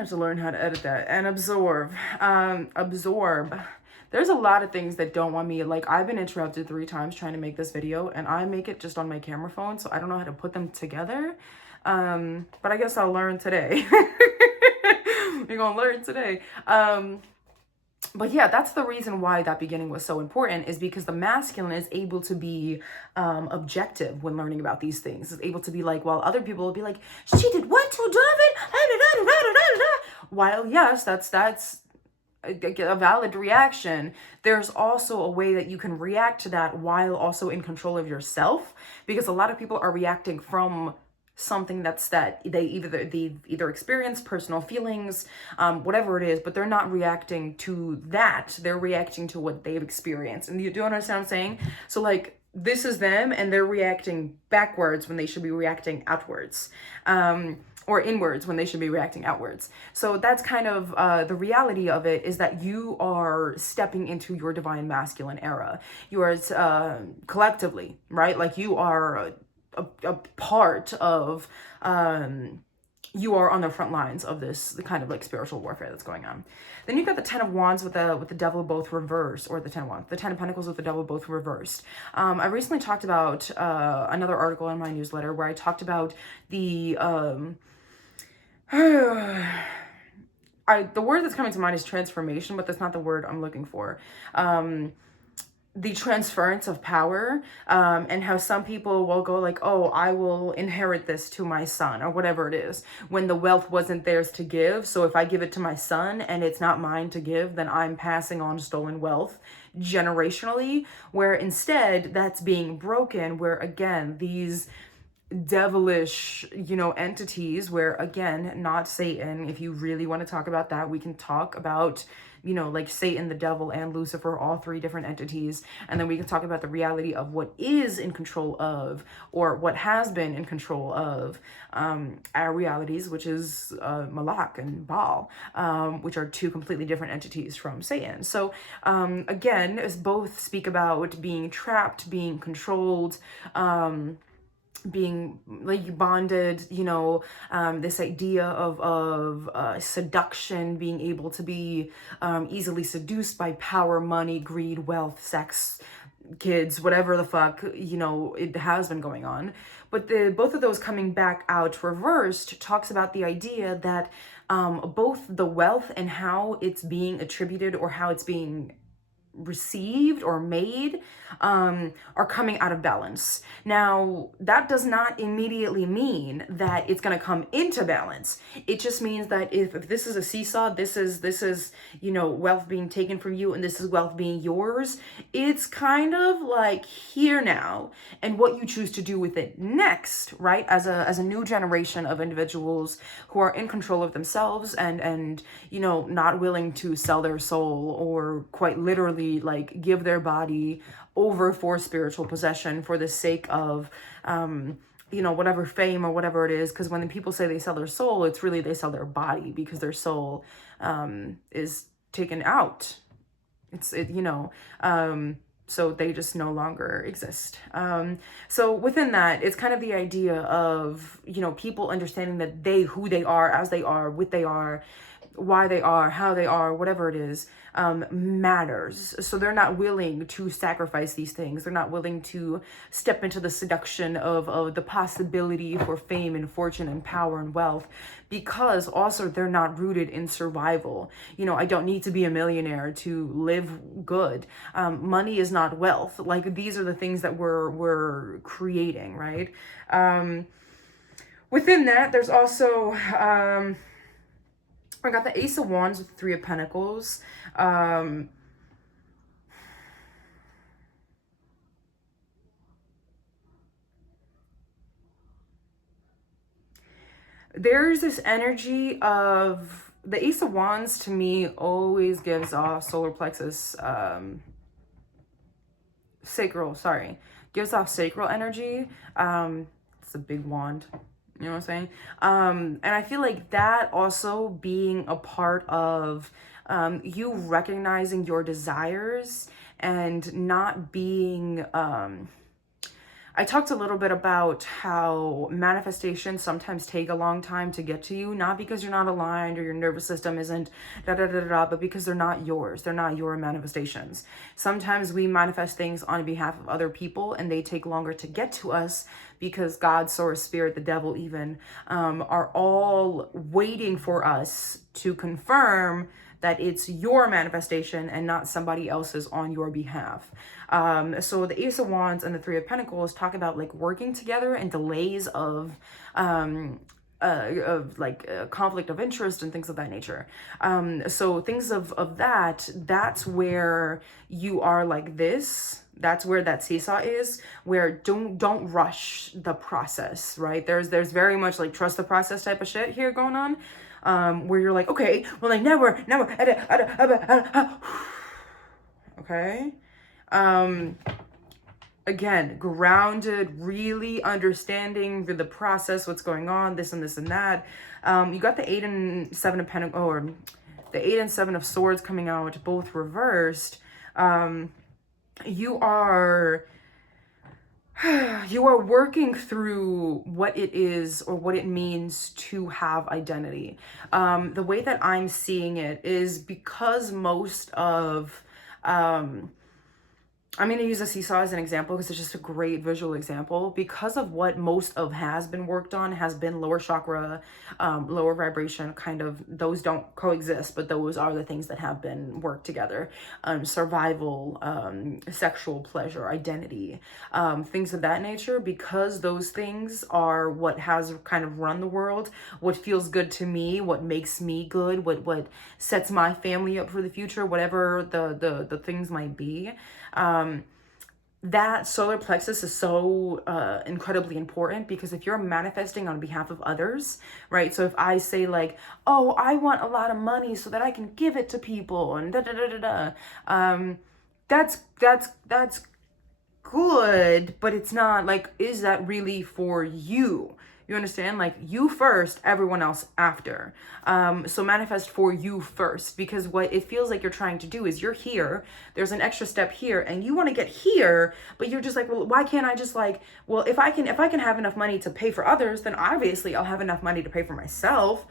have to learn how to edit that. And absorb. Absorb. There's a lot of things that don't want me, like I've been interrupted 3 times trying to make this video, and I make it just on my camera phone, so I don't know how to put them together. But I guess I'll learn today. We're gonna learn today. But yeah, that's the reason why that beginning was so important, is because the masculine is able to be objective when learning about these things. Is able to be like, while other people will be like, she did what to David? While yes, that's a valid reaction, there's also a way that you can react to that while also in control of yourself, because a lot of people are reacting from something that they either experience personal feelings, whatever it is, but they're not reacting to that. They're reacting to what they've experienced. And you do understand what I'm saying? So like, this is them and they're reacting backwards when they should be reacting outwards. Or inwards when they should be reacting outwards. So that's kind of the reality of it, is that you are stepping into your divine masculine era. You are collectively, right? Like you are a part of, you are on the front lines of this kind of like spiritual warfare that's going on. Then you've got the Ten of Wands with the devil both reversed, or the Ten of Wands, the Ten of Pentacles with the devil both reversed. I recently talked about another article in my newsletter where I talked about the the word that's coming to mind is transformation, but that's not the word I'm looking for. The transference of power, and how some people will go like, oh, I will inherit this to my son, or whatever it is, when the wealth wasn't theirs to give. So if I give it to my son and it's not mine to give, then I'm passing on stolen wealth generationally, where instead that's being broken, where again, these devilish, entities, where again, not Satan. If you really want to talk about that, we can talk about, like Satan, the devil, and Lucifer, all 3 different entities. And then we can talk about the reality of what is in control of, or what has been in control of, our realities, which is Malak and Baal, which are 2 completely different entities from Satan. So again, as both speak about being trapped, being controlled, being like bonded, this idea of seduction, being able to be easily seduced by power, money, greed, wealth, sex, kids, whatever the fuck, it has been going on. But both of those coming back out reversed talks about the idea that both the wealth and how it's being attributed, or how it's being received or made, are coming out of balance. Now, that does not immediately mean that it's going to come into balance. It just means that if this is a seesaw, this is wealth being taken from you, and this is wealth being yours. It's kind of like here now, and what you choose to do with it next, right? As a new generation of individuals who are in control of themselves, and not willing to sell their soul, or quite literally like give their body over for spiritual possession for the sake of whatever fame or whatever it is. Because when the people say they sell their soul, it's really they sell their body, because their soul is taken out. So they just no longer exist. So within that, it's kind of the idea of people understanding that who they are, as they are, what they are, why they are, how they are, whatever it is, matters. So they're not willing to sacrifice these things. They're not willing to step into the seduction of the possibility for fame and fortune and power and wealth, because also they're not rooted in survival. I don't need to be a millionaire to live good. Money is not wealth. Like, these are the things that we're creating, right? Within that, there's also I got the Ace of Wands with the 3 of Pentacles. There's this energy of the Ace of Wands, to me, always gives off solar plexus, gives off sacral energy. It's a big wand. You know what I'm saying? And I feel like that also being a part of you recognizing your desires, and not being I talked a little bit about how manifestations sometimes take a long time to get to you, not because you're not aligned or your nervous system isn't da da da da, but because they're not yours. They're not your manifestations. Sometimes we manifest things on behalf of other people and they take longer to get to us because God, source, spirit, the devil, even are all waiting for us to confirm that it's your manifestation and not somebody else's on your behalf. So the Ace of Wands and the Three of Pentacles talk about like working together and delays of conflict of interest and things of that nature. So things of that's where you are like this. That's where that seesaw is, where don't rush the process, right? There's very much like trust the process type of shit here going on. Where you're like, okay, well, like now we're okay. Again, grounded, really understanding the process, what's going on, this and this and that. You got the 8 and 7 of Pentacles, or the 8 and 7 of Swords coming out, both reversed. You are working through what it is or what it means to have identity. The way that I'm seeing it is because most of I'm going to use a seesaw as an example because it's just a great visual example. Because of what most of has been worked on has been lower chakra, lower vibration, kind of, those don't coexist, but those are the things that have been worked together. Survival, sexual pleasure, identity, things of that nature. Because those things are what has kind of run the world, what feels good to me, what makes me good, what sets my family up for the future, whatever the things might be. That solar plexus is so incredibly important, because if you're manifesting on behalf of others, right? So if I say like, oh, I want a lot of money so that I can give it to people and da da da da da, that's good, but it's not like, is that really for you? You understand? Like, you first, everyone else after. So manifest for you first, because what it feels like you're trying to do is you're here, there's an extra step here, and you want to get here, but you're just like, well, why can't I just like, well, if I can have enough money to pay for others, then obviously I'll have enough money to pay for myself.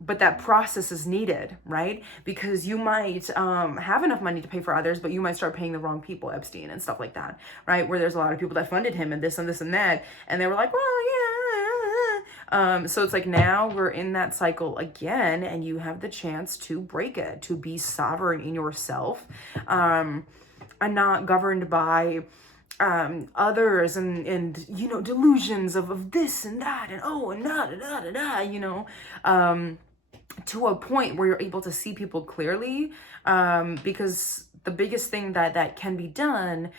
But that process is needed, right? Because you might have enough money to pay for others, but you might start paying the wrong people, Epstein and stuff like that, right? Where there's a lot of people that funded him and this and this and that, and they were like, well, yeah. So it's like, now we're in that cycle again, and you have the chance to break it, to be sovereign in yourself, and not governed by others and you know, delusions of this and that and oh and da da da da, you know, to a point where you're able to see people clearly, because the biggest thing that can be done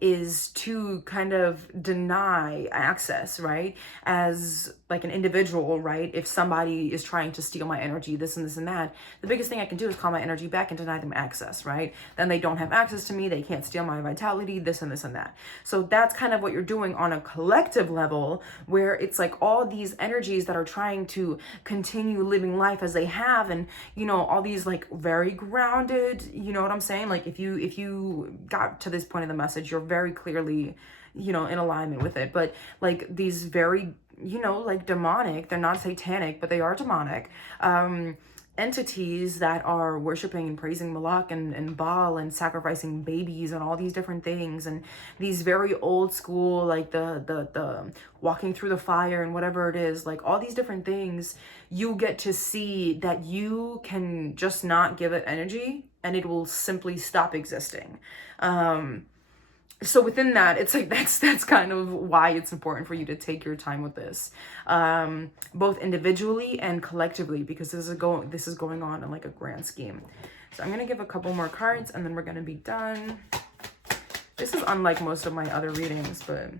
is to kind of deny access, right? As like an individual, right? If somebody is trying to steal my energy, this and this and that, the biggest thing I can do is call my energy back and deny them access, right? Then they don't have access to me, they can't steal my vitality, this and this and that. So that's kind of what you're doing on a collective level, where it's like all these energies that are trying to continue living life as they have, and you know, all these like very grounded, you know what I'm saying? Like if you got to this point of the message, you're very clearly, you know, in alignment with it. But like these very, you know, like demonic, they're not satanic, but they are demonic, entities that are worshiping and praising Moloch and Baal and sacrificing babies and all these different things, and these very old school, like the walking through the fire and whatever it is, like all these different things, you get to see that you can just not give it energy and it will simply stop existing. So within that, it's like that's kind of why it's important for you to take your time with this, both individually and collectively, because this is going on in like a grand scheme. So I'm gonna give a couple more cards and then we're gonna be done. This is unlike most of my other readings, but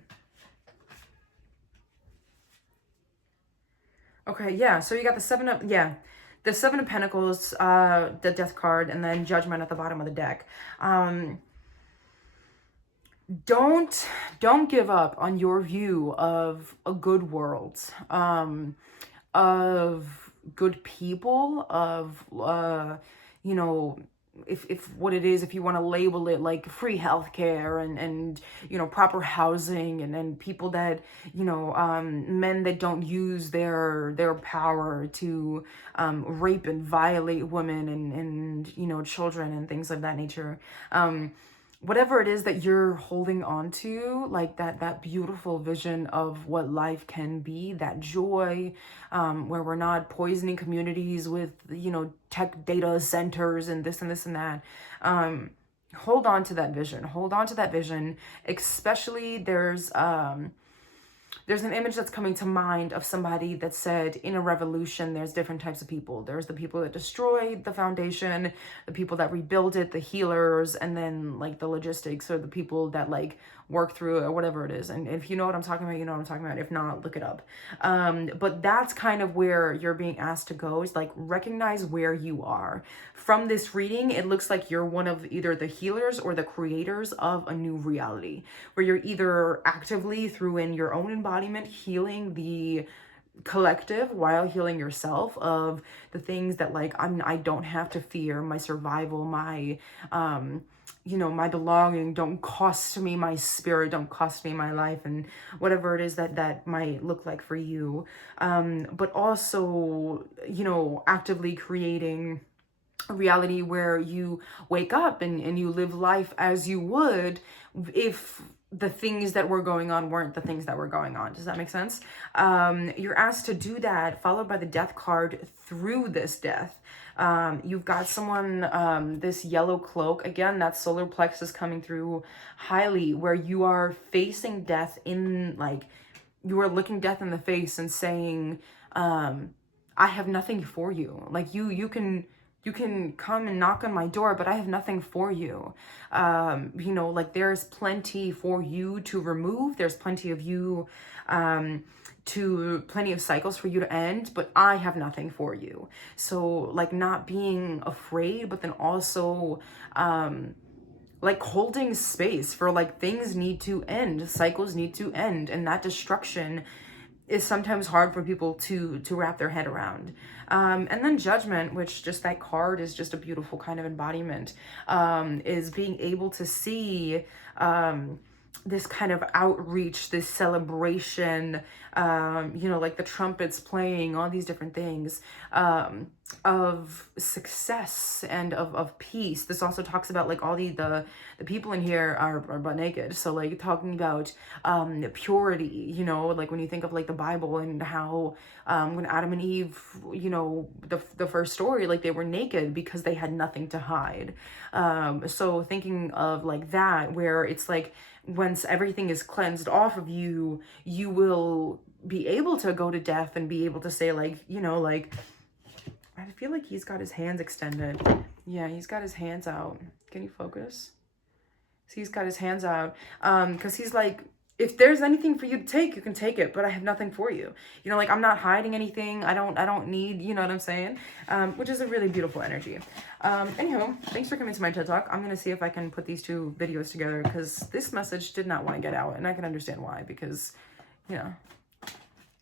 okay, yeah. So you got the Seven of Pentacles, the Death card, and then Judgment at the bottom of the deck. Don't give up on your view of a good world, of good people, of you know, if what it is, if you want to label it like free healthcare and proper housing and people that men that don't use their power to rape and violate women and children and things of that nature. Whatever it is that you're holding on to, like that beautiful vision of what life can be, that joy, where we're not poisoning communities with tech data centers and this and this and that. Hold on to that vision. Hold on to that vision. Especially there's an image that's coming to mind of somebody that said, in a revolution, there's different types of people. There's the people that destroyed the foundation, the people that rebuild it, the healers, and then like the logistics, or the people that like work through it, or whatever it is. And if you know what I'm talking about, you know what I'm talking about. If not, look it up. But that's kind of where you're being asked to go, is like recognize where you are. From this reading, it looks like you're one of either the healers or the creators of a new reality, where you're either actively through in your own embodiment healing the collective while healing yourself of the things that like I don't have to fear. My survival, my my belonging don't cost me my spirit, don't cost me my life, and whatever it is that might look like for you. But also actively creating a reality where you wake up and you live life as you would if the things that were going on weren't the things that were going on. Does that make sense? You're asked to do that, followed by the death card through this death. You've got someone, this yellow cloak, again, that solar plexus coming through highly, where you are facing death in, like, you are looking death in the face and saying, I have nothing for you. Like, you can come and knock on my door, but I have nothing for you. Like there's plenty for you to remove. There's plenty of you, plenty of cycles for you to end, but I have nothing for you. So like not being afraid, but then also, like holding space for like things need to end, cycles need to end, and that destruction is sometimes hard for people to wrap their head around. And then judgment, which just that card is just a beautiful kind of embodiment, is being able to see this kind of outreach, this celebration, like the trumpets playing, all these different things, of success and of peace. This also talks about like all the people in here are butt naked. So like talking about purity, like when you think of like the Bible and how when Adam and Eve, the first story, like they were naked because they had nothing to hide. So thinking of like that, where it's like once everything is cleansed off of you, you will be able to go to death and be able to say like, like, I feel like he's got his hands extended. Yeah, he's got his hands out. Can you focus? So he's got his hands out, because he's like, if there's anything for you to take, you can take it, but I have nothing for you. Like I'm not hiding anything. I don't need, you know what I'm saying? Which is a really beautiful energy. Anyhow, thanks for coming to my TED Talk. I'm going to see if I can put these two videos together, because this message did not want to get out, and I can understand why, because,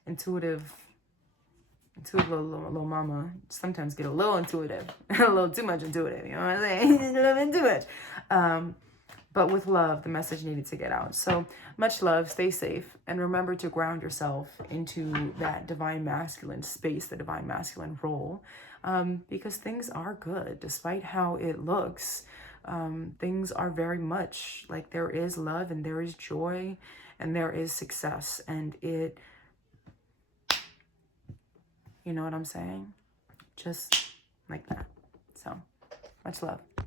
intuitive little mama sometimes get a little intuitive, a little too much intuitive, you know what I'm saying? A little into it. But with love, the message needed to get out. So much love, stay safe, and remember to ground yourself into that divine masculine space, the divine masculine role, because things are good, despite how it looks. Things are very much like there is love and there is joy and there is success, and it, you know what I'm saying? Just like that. So much love.